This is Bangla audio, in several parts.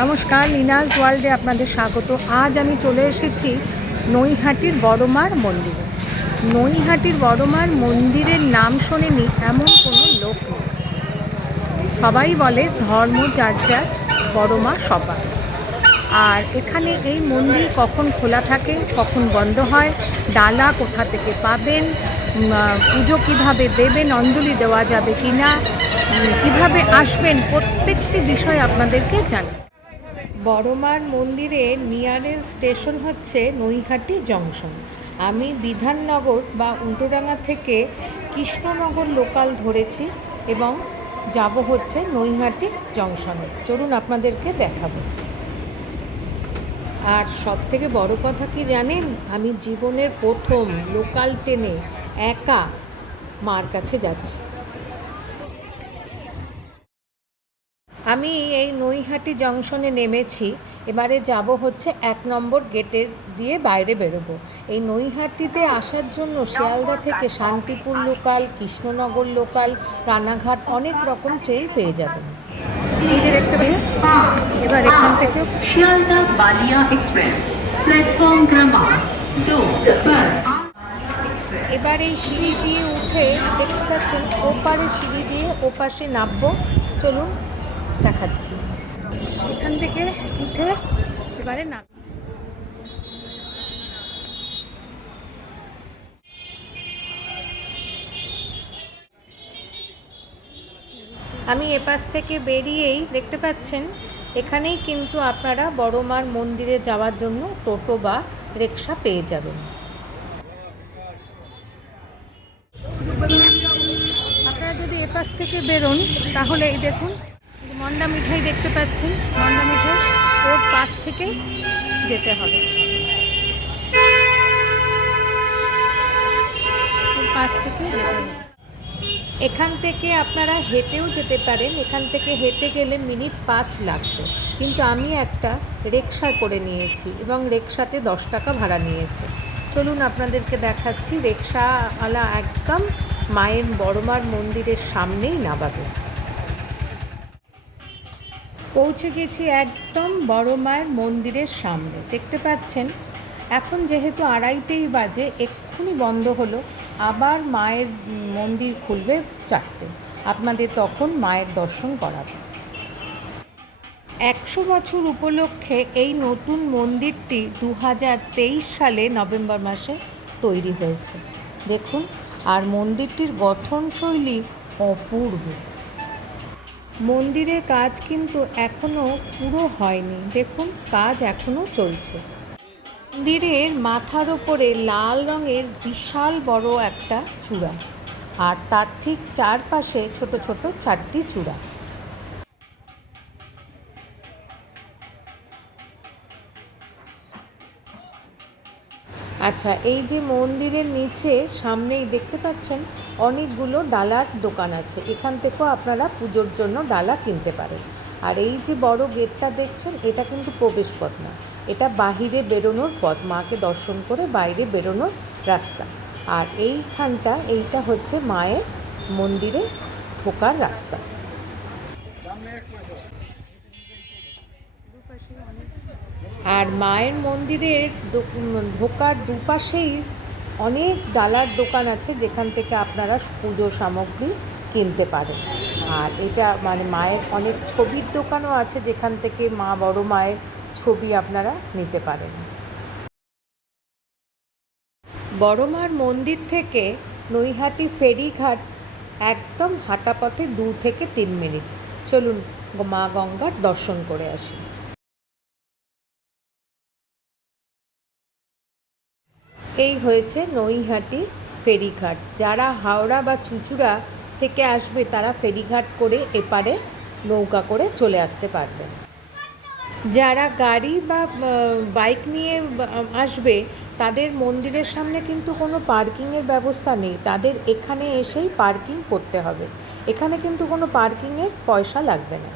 নমস্কার, লিনাস ওয়ার্ল্ডে আপনাদের স্বাগত। আজ আমি চলে এসেছি নৈহাটির বড়মার মন্দিরে। নৈহাটির বড়মার মন্দিরের নাম শোনেনি এমন কোনো লোক নেই। সবাই বলে ধর্ম যার যার, বড়মা সবার। আর এখানে এই মন্দির কখন খোলা থাকে, কখন বন্ধ হয়, ডালা কোথা থেকে পাবেন, পুজো কীভাবে দেবেন, অঞ্জলি দেওয়া যাবে কি না, কীভাবে আসবেন, প্রত্যেকটি বিষয় আপনাদেরকে জানাই। বড়মার মন্দিরের নিয়ারেস্ট স্টেশন হচ্ছে নৈহাটি জংশন। আমি বিধাননগর বা উল্টোডাঙ্গা থেকে কৃষ্ণনগর লোকাল ধরেছি এবং যাব হচ্ছে নৈহাটি জংশনে। চলুন আপনাদেরকে দেখাবো। আর সব থেকে বড় কথা কি জানেন, আমি জীবনের প্রথম লোকাল ট্রেনে একা মার কাছে যাচ্ছি। আমি এই নৈহাটি জংশনে নেমেছি, এবারে যাব হচ্ছে 1 নম্বর গেটের দিয়ে বাইরে বেরোবো। এই নৈহাটিতে আসার জন্য শিয়ালদা থেকে শান্তিপুর লোকাল, কৃষ্ণনগর লোকাল, রানাঘাট অনেক রকম ট্রেন পেয়ে যাবেন। এই যে দেখতে পাবেন, এবার এখান থেকে শিয়ালদা বালিয়া এক্সপ্রেস প্ল্যাটফর্ম ক্রমাঙ্ক 2 पर। এবার এই সিঁড়ি দিয়ে উঠে দেখতে পাচ্ছেন ওপারে সিঁড়ি দিয়ে ওপাশে নামবো। চলুন দেখাচ্ছি। এখান থেকে উঠে এবারে নাম। আমি এপাশ থেকে বেরিয়েই দেখতে পাচ্ছেন এখানেই কিন্তু আপনারা বড়মার মন্দিরে যাওয়ার জন্য টোটো বা রিক্সা পেয়ে যাবেন। আপনারা যদি এপাশ থেকে বেরোন তাহলে এই দেখুন মন্ডা মিঠাই দেখতে পাচ্ছেন, মন্ডা মিঠাই ওর পাশ থেকেই যেতে হবে, ওর পাশ থেকে যেতে হবে। এখান থেকে আপনারা হেঁটেও যেতে পারেন, এখান থেকে হেঁটে গেলে মিনিট 5 লাগবে, কিন্তু আমি একটা রিক্সা করে নিয়েছি এবং রিক্সাতে 10 টাকা ভাড়া নিয়েছে। চলুন আপনাদেরকে দেখাচ্ছি। রিক্সাওয়ালা একদম মায়ের বড়মার মন্দিরের সামনেই নামাবে। পৌঁছে গেছি একদম বড়মায়ের মন্দিরের সামনে। দেখতে পাচ্ছেন এখন যেহেতু 2:30 বাজে, এক্ষুনি বন্ধ হলো, আবার মায়ের মন্দির খুলবে 4টে। আপনাদের তখন মায়ের দর্শন করাবে। 100 বছর উপলক্ষে এই নতুন মন্দিরটি 2023 সালে নভেম্বর মাসে তৈরি হয়েছে। দেখুন, আর মন্দিরটির গঠনশৈলী অপূর্ব। মন্দিরের কাজ কিন্তু এখনও পুরো হয়নি, দেখুন কাজ এখনও চলছে। মন্দিরের মাথার ওপরে লাল রঙের বিশাল বড় একটা চূড়া, আর তার ঠিক চারপাশে ছোট ছোট 4টি চূড়া। আচ্ছা, এই যে মন্দিরের নিচে সামনেই দেখতে পাচ্ছেন অনেকগুলো ডালার দোকান আছে, এখান থেকেও আপনারা পুজোর জন্য ডালা কিনতে পারেন। আর এই যে বড় গেটটা দেখছেন, এটা কিন্তু প্রবেশপথ না, এটা বাহিরে বেরোনোর পথ, মাকে দর্শন করে বাইরে বেরোনোর রাস্তা। আর এইটা হচ্ছে মায়ের মন্দিরে ঢোকার রাস্তা। আর মায়ের মন্দিরের ঢোকার দুপাশেই অনেক ডালার দোকান আছে, যেখান থেকে আপনারা পুজোর সামগ্রী কিনতে পারেন। আর এটা মায়ের অনেক ছবির দোকানও আছে, যেখান থেকে মা বড় মায়ের ছবি আপনারা নিতে পারেন। বড়মার মন্দির থেকে নৈহাটি ফেরিঘাট একদম হাঁটা পথে 2 থেকে 3 মিনিট। চলুন মা গঙ্গার দর্শন করে আসি। এই হয়েছে নৈহাটি ফেরিঘাট। যারা হাওড়া বা চুঁচুড়া থেকে আসবে তারা ফেরিঘাট করে এপারে নৌকা করে চলে আসতে পারবেন। যারা গাড়ি বা বাইক নিয়ে আসবে তাদের মন্দিরের সামনে কিন্তু কোনো পার্কিংয়ের ব্যবস্থা নেই, তাদের এখানে এসেই পার্কিং করতে হবে। এখানে কিন্তু কোনো পার্কিংয়ের পয়সা লাগবে না।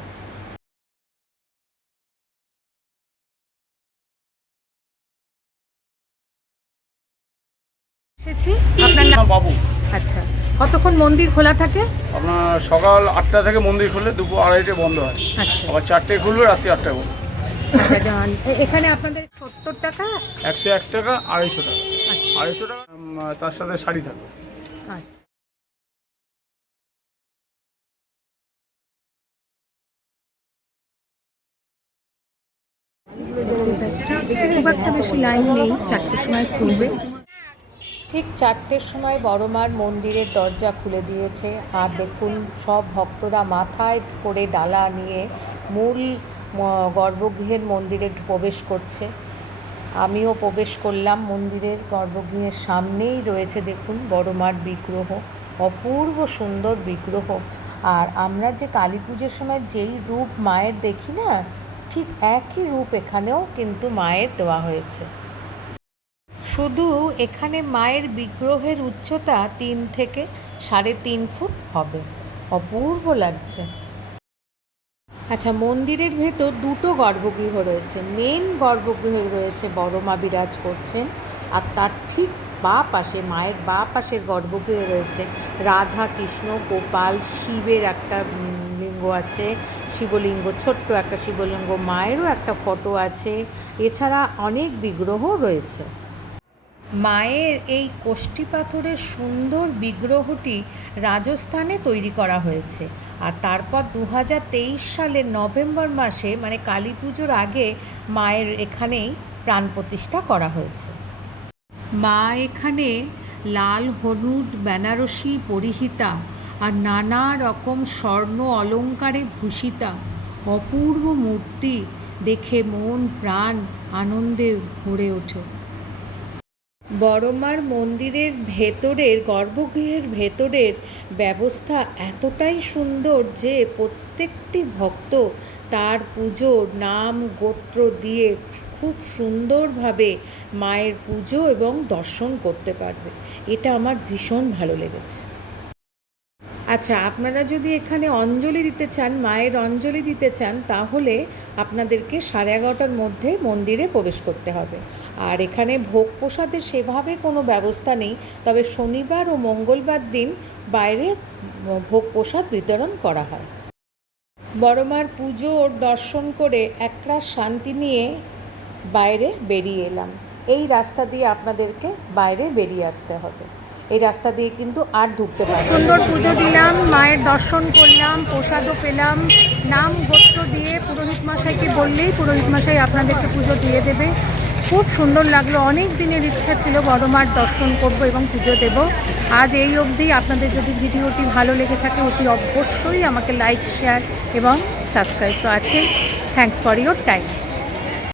এসেছি। আপনার নাম? বাবু। আচ্ছা, কতক্ষণ মন্দির খোলা থাকে? আপনার সকাল 8টা থেকে মন্দির খুললে দুপুর 2:30 বন্ধ হয়। আচ্ছা আবার 4টে খুলবে, রাত্রি 8টায় বন্ধ। আচ্ছা এখানে আপনাদের 70 টাকা। 101 টাকা, 250 টাকা। আচ্ছা 250 টাকা তার সাথে শাড়ি থাকবে। আচ্ছা। খুব একটা বেশি লাইন নেই, 4টের সময় খুলবে। ঠিক 4টের সময় বড় মার মন্দিরের দরজা খুলে দিয়েছে। আর দেখুন সব ভক্তরা মাথায় করে ডালা নিয়ে মূল গর্ভগৃহের মন্দিরে প্রবেশ করছে। আমিও প্রবেশ করলাম মন্দিরের গর্ভগৃহের সামনেই রয়েছে দেখুন বড় মার বিগ্রহ, অপূর্ব সুন্দর বিগ্রহ। আর আমরা যে কালী পুজোর সময় যেই রূপ মায়ের দেখি না, ঠিক একই রূপ এখানেও কিন্তু মায়ের দেওয়া হয়েছে। শুধু এখানে মায়ের বিগ্রহের উচ্চতা 3 থেকে 3.5 ফুট হবে, অপূর্ব লাগছে। আচ্ছা, মন্দিরের ভেতর 2টো গর্ভগৃহ রয়েছে। মেন গর্ভগৃহে রয়েছে বড় মা বিরাজ করছেন, আর তার ঠিক বাঁ পাশে, মায়ের বাঁ পাশের গর্ভগৃহে রয়েছে রাধা কৃষ্ণ গোপাল শিবের একটা লিঙ্গ আছে, শিবলিঙ্গ, ছোট্ট একটা শিবলিঙ্গ, মায়েরও একটা ফটো আছে, এছাড়া অনেক বিগ্রহ রয়েছে। মায়ের এই কোষ্ঠী পাথরের সুন্দর বিগ্রহটি রাজস্থানে তৈরি করা হয়েছে। আর তারপর 2023 সালের নভেম্বর মাসে, মানে কালী পুজোর আগে, মায়ের এখানেই প্রাণ প্রতিষ্ঠা করা হয়েছে। মা এখানে লাল হলুদ বেনারসি পরিহিতা আর নানা রকম স্বর্ণ অলঙ্কারে ভূষিতা, অপূর্ব মূর্তি দেখে মন প্রাণ আনন্দে ভরে ওঠে। বড়মার মন্দিরের ভেতরের গর্ভগৃহের ভেতরের ব্যবস্থা এতটাই সুন্দর যে প্রত্যেকটি ভক্ত তার পুজোর নাম গোত্র দিয়ে খুব সুন্দরভাবে মায়ের পুজো এবং দর্শন করতে পারবে। এটা আমার ভীষণ ভালো লেগেছে। আচ্ছা, আপনারা যদি এখানে অঞ্জলি দিতে চান, মায়ের অঞ্জলি দিতে চান, তাহলে আপনাদেরকে 11:30টার মধ্যে মন্দিরে প্রবেশ করতে হবে। আর এখানে ভোগ প্রসাদের সেভাবে কোনো ব্যবস্থা নেই, তবে শনিবার ও মঙ্গলবার দিন বাইরে ভোগ প্রসাদ বিতরণ করা হয়। বড়মার পুজো ও দর্শন করে একরাশ শান্তি নিয়ে বাইরে বেরিয়ে এলাম। এই রাস্তা দিয়ে আপনাদেরকে বাইরে বেরিয়ে আসতে হবে, এই রাস্তা দিয়ে কিন্তু আর ঢুকতে পারবেন না। সুন্দর পুজো দিলাম, মায়ের দর্শন করলাম, প্রসাদও পেলাম। নাম গোত্র দিয়ে পুরোহিত মশাইকে বললেই পুরোহিত মশাই আপনাদেরকে পুজো দিয়ে দেবে। খুব সুন্দর লাগলো। অনেক দিনের ইচ্ছা ছিল বড় মার দর্শন করব এবং পুজো দেব। আজ এই অবধি। আপনাদের যদি ভিডিওটি ভালো লেগে থাকে অতি অবশ্যই আমাকে লাইক শেয়ার এবং সাবস্ক্রাইব তো আছে। Thanks for your time.